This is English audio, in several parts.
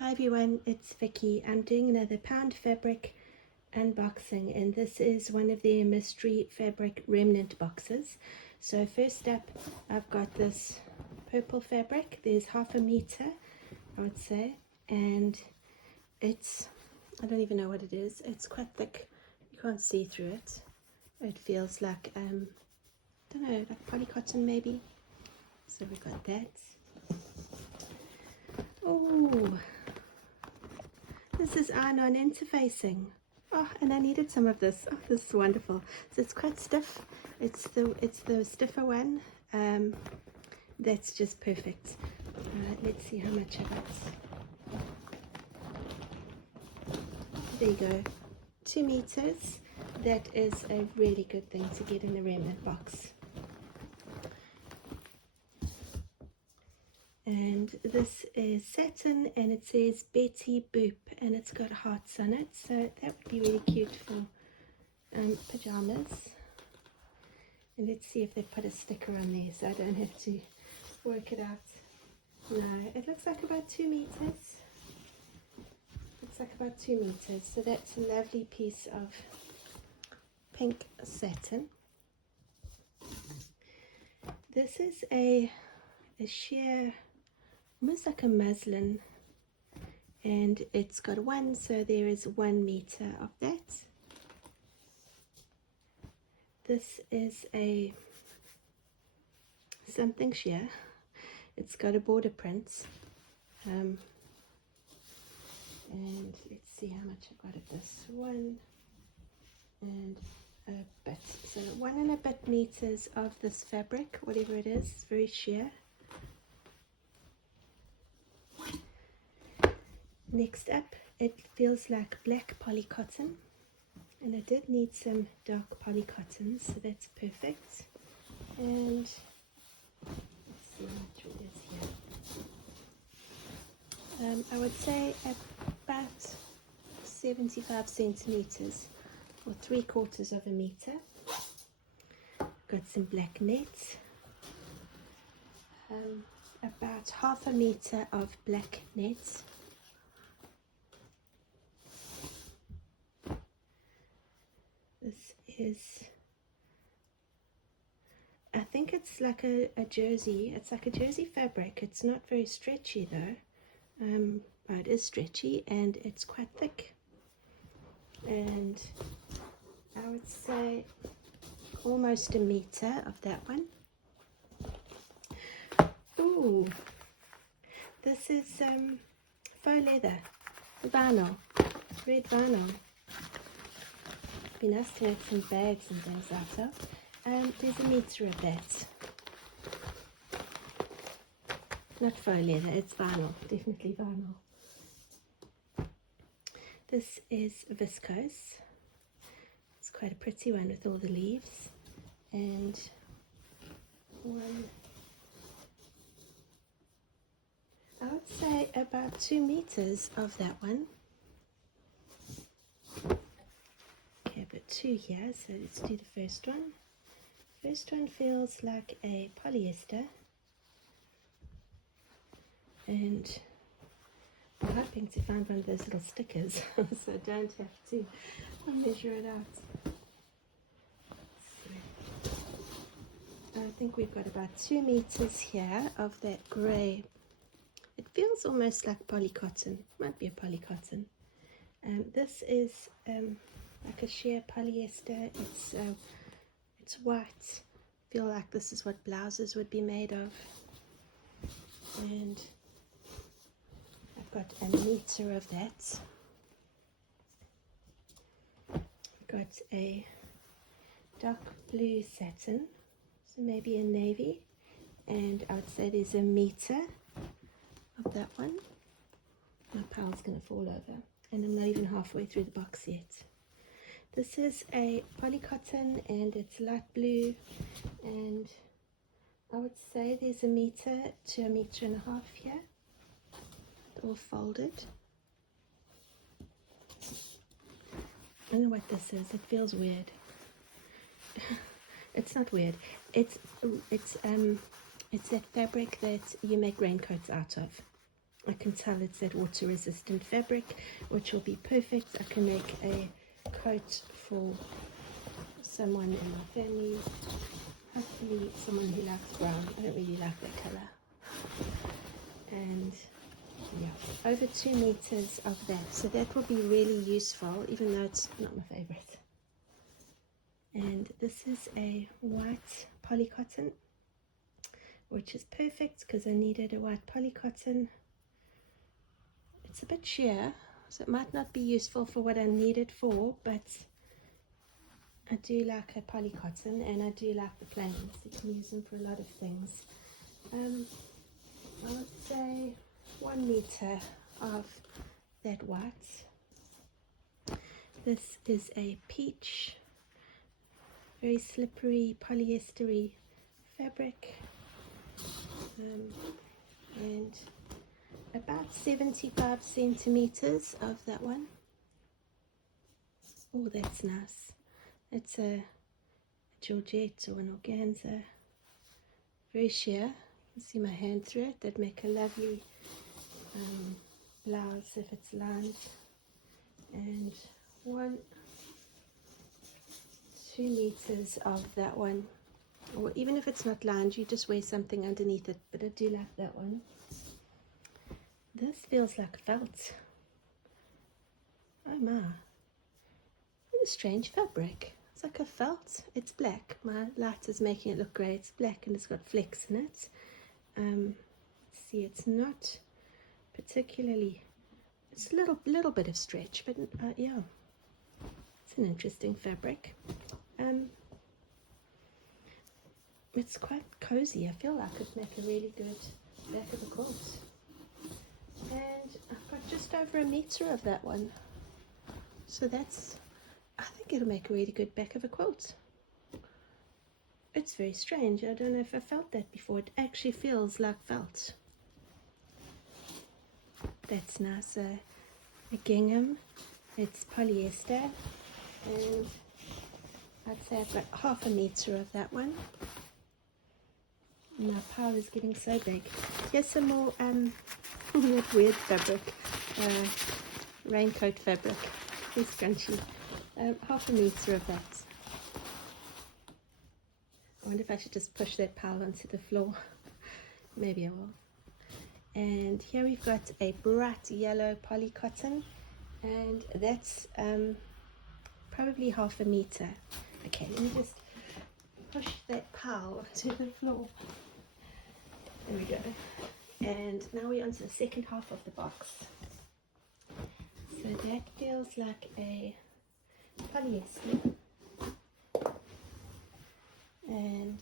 Hi everyone, it's Vicky. I'm doing another pound fabric unboxing, and this is one of their mystery fabric remnant boxes. So first up, I've got this purple fabric. There's 1/2 meter, I would say, and it's, I don't even know what it is. It's quite thick. You can't see through it. It feels like I don't know, like polycotton maybe. So we've got that. Oh, this is iron-on interfacing. Oh, and I needed some of this. Oh, this is wonderful. So it's quite stiff. It's the stiffer one. That's just perfect. Let's see how much of it. There you go. 2 meters. That is a really good thing to get in a remnant box. And this is satin, and it says Betty Boop, and it's got hearts on it, so that would be really cute for pajamas. And let's see if they put a sticker on there so I don't have to work it out. No, it looks like about 2 meters. Looks like about 2 meters, so that's a lovely piece of pink satin. This is a sheer, almost like a muslin, and it's got 1, so there is 1 meter of that. This is a something sheer. It's got a border print, and let's see how much I got of this. 1 and a bit, so 1 and a bit meters of this fabric, whatever it is, very sheer. Next up, it feels like black polycotton, and I did need some dark polycotton, so that's perfect. And let's see how much it is here. I would say about 75 centimeters, or 3/4 of a meter. Got some black net, about 1/2 meter of black net. This is, I think it's like a jersey. It's like a jersey fabric. It's not very stretchy though. But it is stretchy and it's quite thick. And I would say almost a meter of that one. Ooh, this is faux leather, vinyl, red vinyl. It'd be nice to make some bags and things out of. There's a meter of that. Not faux leather, it's vinyl, definitely vinyl. This is viscose. It's quite a pretty one with all the leaves. And I would say about 2 meters of that one. Okay, I've got 2 here, so let's do the first one. First one feels like a polyester, and I'm hoping to find one of those little stickers so I don't have to measure it out. So I think we've got about 2 meters here of that grey. It feels almost like polycotton, might be a polycotton. This is like a sheer polyester. It's white. I feel like this is what blouses would be made of. And I've got a meter of that. I've got a dark blue satin, so maybe a navy, and I would say there's a meter of that one. My pal's going to fall over, and I'm not even halfway through the box yet. This is a polycotton, and it's light blue, and I would say there's a meter to a meter and a half here, all folded. I don't know what this is. It feels weird. It's not weird. It's that fabric that you make raincoats out of. I can tell it's that water resistant fabric, which will be perfect. I can make a coat for someone in my family, hopefully someone who likes brown. I don't really like that color. And yeah, over 2 meters of that, so that will be really useful, even though it's not my favorite. And this is a white polycotton, which is perfect because I needed a white polycotton. It's a bit sheer, so it might not be useful for what I need it for, but I do like a polycotton, and I do like the plains. You can use them for a lot of things. I would say 1 meter of that white. This is a peach, very slippery polyestery fabric, and about 75 centimeters of that one. Oh, that's nice. It's a georgette or an organza, very sheer. You see my hand through it. That'd make a lovely blouse if it's lined. And 2 meters of that one, or even if it's not lined, you just wear something underneath it, but I do like that one. This feels like felt. Oh my, what a strange fabric. It's like a felt. It's black. My light is making it look grey. It's black and it's got flecks in it. See, it's not particularly, it's a little bit of stretch, but yeah, it's an interesting fabric. It's quite cozy. I feel like it'd make a really good back of a quilt. And I've got just over 1 meter of that one, so that's, I think it'll make a really good back of a quilt. It's very strange. I don't know if I felt that before. It actually feels like felt. That's nice. A gingham. It's polyester, and I'd say I've got half 1 meter of that one. My pile is getting so big. Here's some more that weird fabric, raincoat fabric. It's scrunchy. Half 1 meter of that. I wonder if I should just push that pile onto the floor. Maybe I will. And here we've got a bright yellow polycotton, and that's probably half 1 meter. Okay, let me just push that pile onto the floor. There we go. And now we're onto the second half of the box. So that feels like a polyester. And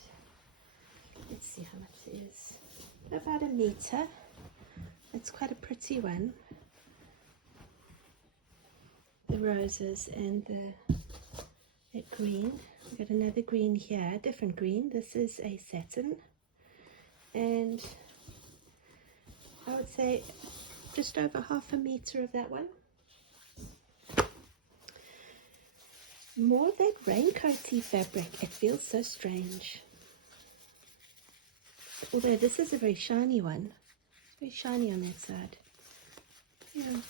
let's see how much it is. About 1 meter. It's quite a pretty one. The roses and the green. We've got another green here, different green. This is a satin. And I would say just over half 1 meter of that one. More of that raincoaty fabric. It feels so strange. Although this is a very shiny one. It's very shiny on that side. Yeah.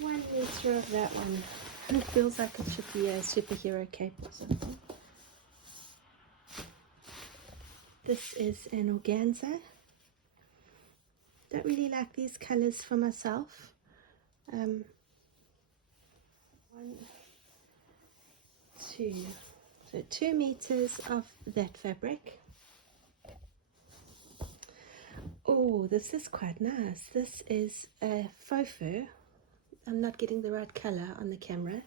1 meter of that one. And it feels like it should be a superhero cape or something. This is an organza. Don't really like these colors for myself. 1, 2. So 2 meters of that fabric. Oh, this is quite nice. This is a faux fur. I'm not getting the right color on the camera.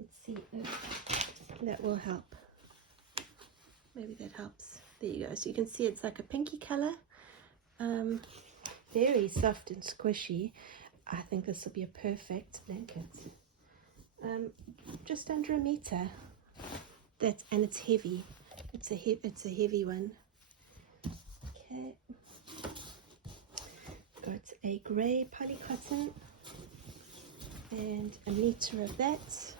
Let's see if that will help. Maybe that helps. There you go. So you can see it's like a pinky color. Very soft and squishy. I think this will be a perfect blanket. Just under 1 meter. And it's heavy. It's a heavy one. Okay. Got a grey polycotton and 1 meter of that.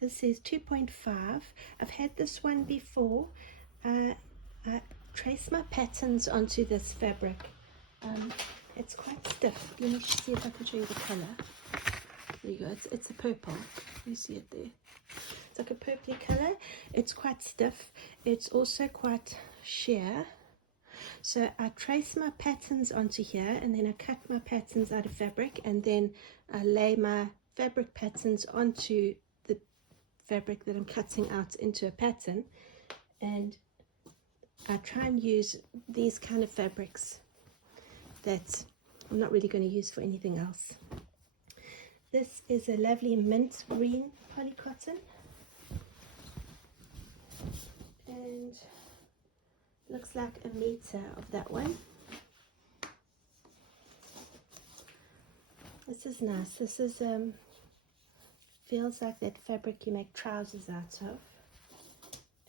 This is 2.5. I've had this one before. I trace my patterns onto this fabric. It's quite stiff. Let me see if I can show you the color. There you go. It's a purple. You see it there. It's like a purpley color. It's quite stiff. It's also quite sheer. So I trace my patterns onto here, and then I cut my patterns out of fabric, and then I lay my fabric patterns onto the fabric that I'm cutting out into a pattern. And I try and use these kind of fabrics that I'm not really going to use for anything else. This is a lovely mint green polycotton, and looks like a meter of that one. This is nice. This is feels like that fabric you make trousers out of,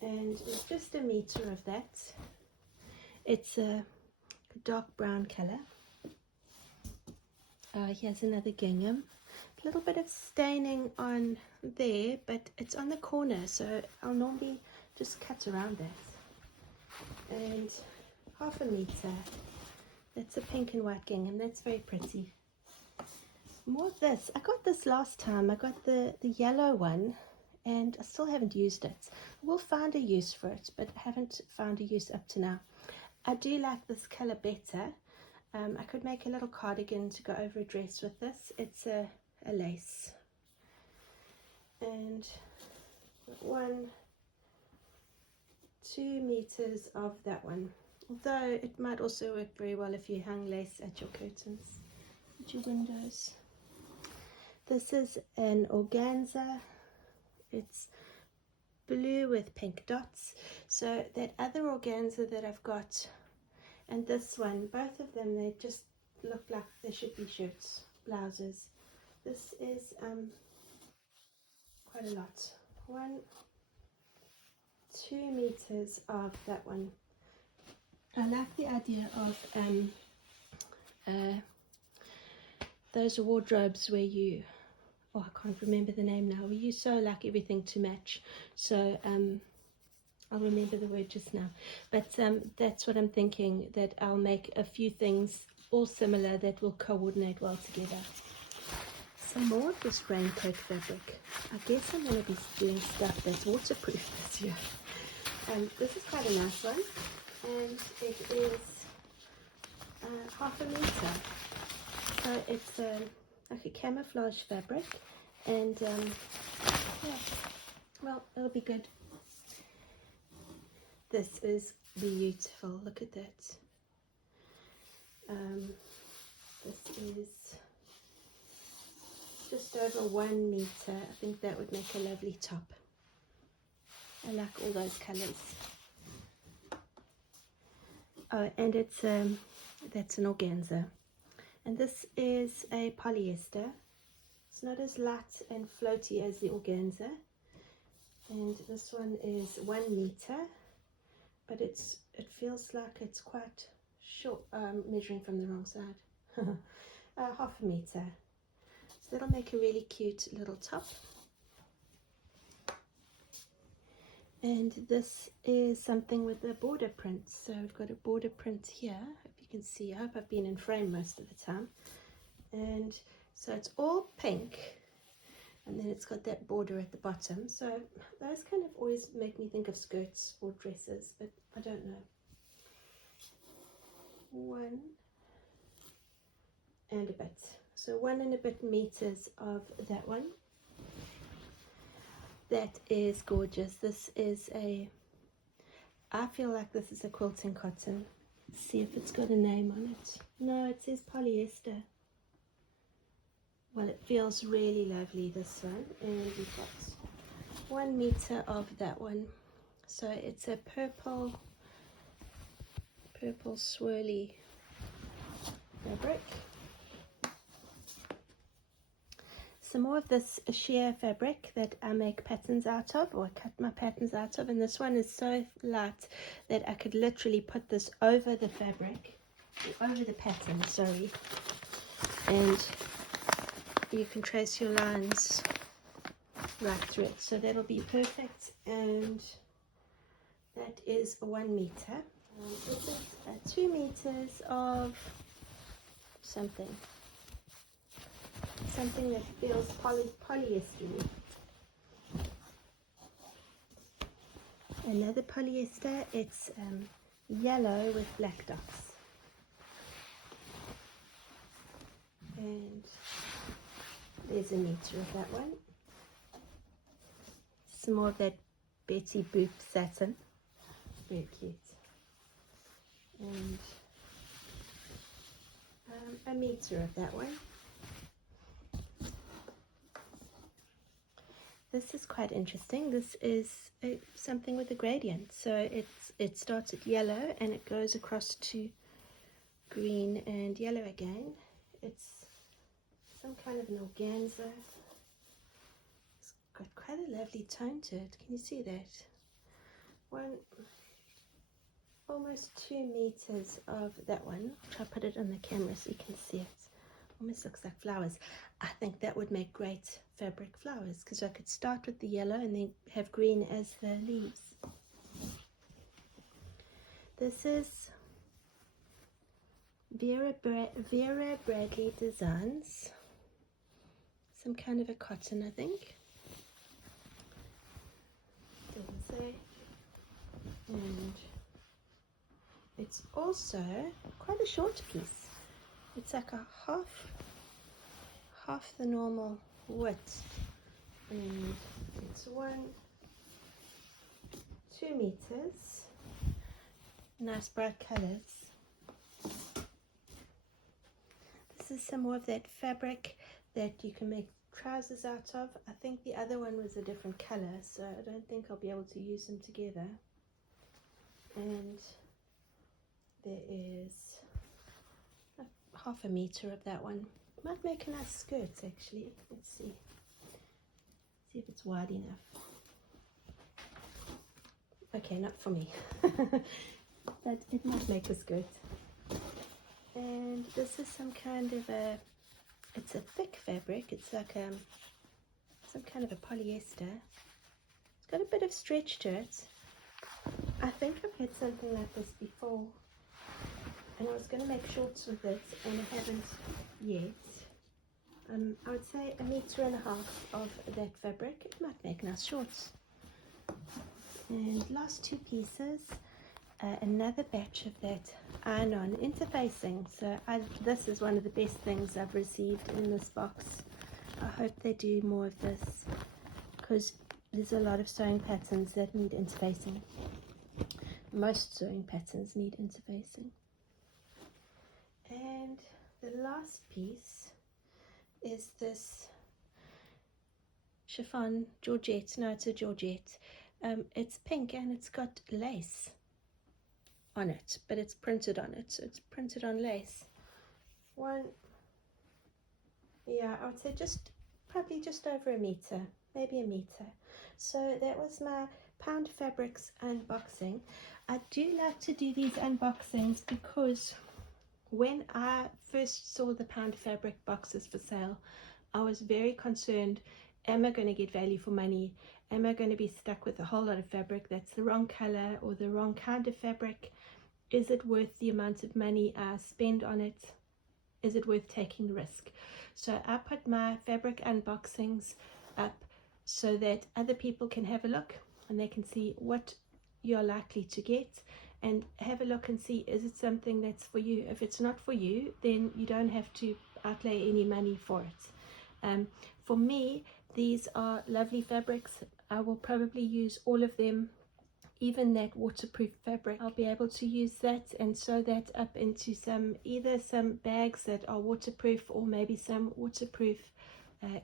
and it's just a meter of that. It's a dark brown color. Here's another gingham. A little bit of staining on there, but it's on the corner, so I'll normally just cut around that. And half a meter. That's a pink and white gingham. That's very pretty. More of this. I got this last time. I got the yellow one, and I still haven't used it. I will find a use for it, but I haven't found a use up to now. I do like this color better. I could make a little cardigan to go over a dress with this. It's a lace. And 2 meters of that one. Although it might also work very well if you hang lace at your curtains, at your windows. This is an organza. It's blue with pink dots. So that other organza that I've got and this one, both of them, they just look like they should be shirts, blouses. This is quite a lot. 2 meters of that one. I like the idea of those wardrobes where you, I can't remember the name now, where you sew like everything to match. So I'll remember the word just now. But that's what I'm thinking, that I'll make a few things all similar that will coordinate well together. Some more of this raincoat fabric. I guess I'm going to be doing stuff that's waterproof this year. This is quite a nice one, and it is half a meter. So it's like a camouflage fabric, and yeah, well, it'll be good. This is beautiful. Look at that. This is just over 1 meter. I think that would make a lovely top. I like all those colors. Oh, and it's that's an organza, and this is a polyester. It's not as light and floaty as the organza, and this one is 1 meter, but it feels like it's quite short. Measuring from the wrong side. Half a meter. So that'll make a really cute little top. And this is something with a border print. So we've got a border print here, if you can see. I hope I've been in frame most of the time. And so it's all pink, and then it's got that border at the bottom. So those kind of always make me think of skirts or dresses, but I don't know. 1 and a bit. So 1 and a bit meters of that one. That is gorgeous. This is I feel like this is a quilting cotton. Let's see if it's got a name on it. No, it says polyester. Well, it feels really lovely, this one. And we've got 1 meter of that one. So it's a purple swirly fabric. Some more of this sheer fabric that I make patterns out of, or cut my patterns out of, and this one is so light that I could literally put this over the fabric, over the pattern, sorry, and you can trace your lines right through it, so that'll be perfect. And That is 1 meter. This is 2 meters of something that feels polyester. Another polyester. It's yellow with black dots. And there's a meter of that one. Some more of that Betty Boop satin. Very cute. And a meter of that one. This is quite interesting. This is something with a gradient. So it starts at yellow and it goes across to green and yellow again. It's some kind of an organza. It's got quite a lovely tone to it. Can you see that? Almost 2 meters of that one. I'll try to put it on the camera so you can see it. Almost looks like flowers. I think that would make great fabric flowers because I could start with the yellow and then have green as the leaves. This is Vera Bradley Designs. Some kind of a cotton, I think. Doesn't say. And it's also quite a short piece. It's like a half the normal width, and it's 2 meters. Nice bright colors. This is some more of that fabric that you can make trousers out of. I think the other one was a different color, so I don't think I'll be able to use them together. And there is half a meter of that one. Might make a nice skirt actually. Let's see if it's wide enough. Okay, not for me. But it might make a skirt. And this is some kind of it's a thick fabric. It's like some kind of a polyester. It's got a bit of stretch to it. I think I've had something like this before, and I was going to make shorts with it, and I haven't yet. I would say 1.5 meters of that fabric. It might make nice shorts. And last 2 pieces, another batch of that iron-on interfacing. So this is one of the best things I've received in this box. I hope they do more of this because there's a lot of sewing patterns that need interfacing. Most sewing patterns need interfacing. And the last piece is this chiffon georgette. No, it's a georgette. It's pink and it's got lace on it, but it's printed on it, so it's printed on lace. Yeah, I would say probably just over 1 meter, maybe 1 meter. So that was my Pound Fabrics unboxing. I do like to do these unboxings because when I first saw the Pound Fabric boxes for sale, I was very concerned, am I going to get value for money? Am I going to be stuck with a whole lot of fabric that's the wrong color or the wrong kind of fabric? Is it worth the amount of money I spend on it? Is it worth taking the risk? So I put my fabric unboxings up so that other people can have a look and they can see what you're likely to get and have a look and see, is it something that's for you? If it's not for you, then you don't have to outlay any money for it. For me, these are lovely fabrics. I will probably use all of them. Even that waterproof fabric, I'll be able to use that and sew that up into either some bags that are waterproof or maybe some waterproof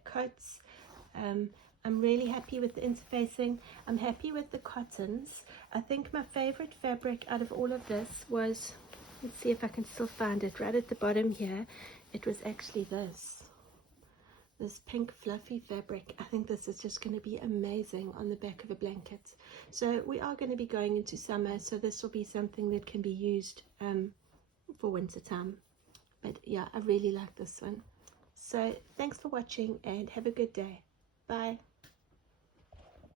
coats. I'm really happy with the interfacing. I'm happy with the cottons. I think my favorite fabric out of all of this was, let's see if I can still find it, right at the bottom here. It was actually this pink fluffy fabric. I think this is just going to be amazing on the back of a blanket. So we are going to be going into summer, so this will be something that can be used for winter time. But yeah, I really like this one. So thanks for watching and have a good day. Bye.